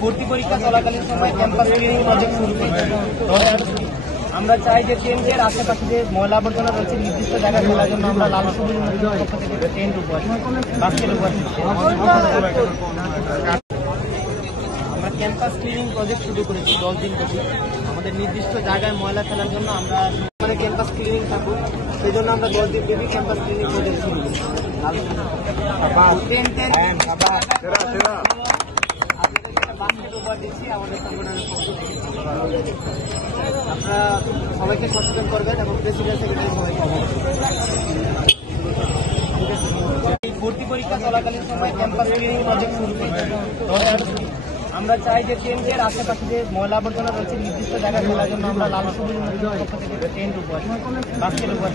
ভর্তি পরীক্ষা চলাকালীন সময় ক্যাম্পাস ক্লিনিং প্রজেক্ট শুরু করেছি। আমরা চাই যে টেন্টের আশেপাশে যে ময়লা আবর্জনা রয়েছে নির্দিষ্ট জায়গায় ফেলার জন্য আমরা লাল সবুজ পক্ষ থেকে টেন্ট উপহার বাস্কেট উপহার আমরা ক্যাম্পাস ক্লিনিং প্রজেক্ট শুরু করেছি 10 দিন ধরে। আমাদের নির্দিষ্ট জায়গায় ময়লা ফেলার জন্য আমরা ক্যাম্পাস ক্লিনিং থাকুক, সেই জন্য আমরা 10 দিন ব্যাপী ক্যাম্পাস ক্লিনিং প্রজেক্ট শুরু করেছি। টেন্টের বাস্কেট উপহার দিচ্ছি আমাদের সংগঠনের পক্ষ থেকে। আপনারা সবাইকে সচেতন করবেন এবং প্রেসিডেন্ট সেক্রেটারি সবাইকে ভর্তি পরীক্ষা চলাকালীন সময় ক্যাম্পাস ক্লিনিং প্রজেক্ট শুরু করেছি। আমরা চাই যে টেন্টের আশেপাশে যে ময়লা আবর্জনা রয়েছে নির্দিষ্ট জায়গায় ফেলার জন্য আমরা লাল সবুজ পক্ষ থেকে টেন্ট উপহার বাস্কেট উপহার